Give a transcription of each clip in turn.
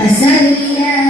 أسأل إلهي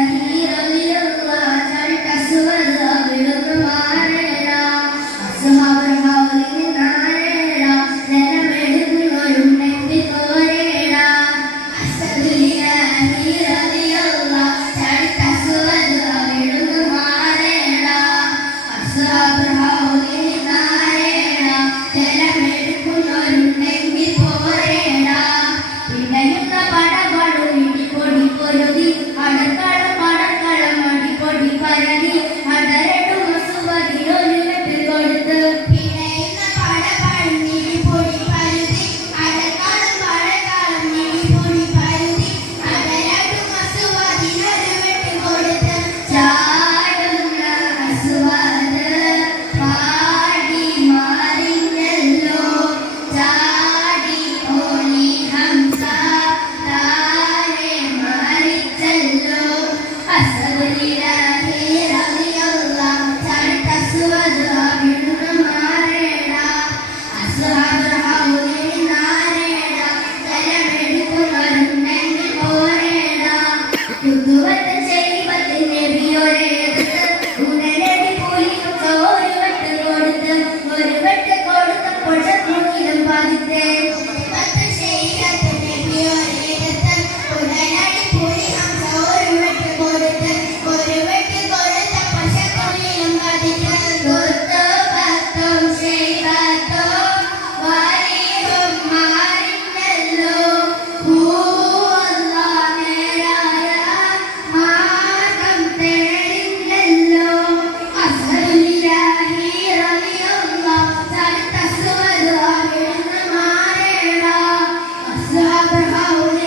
Saúde.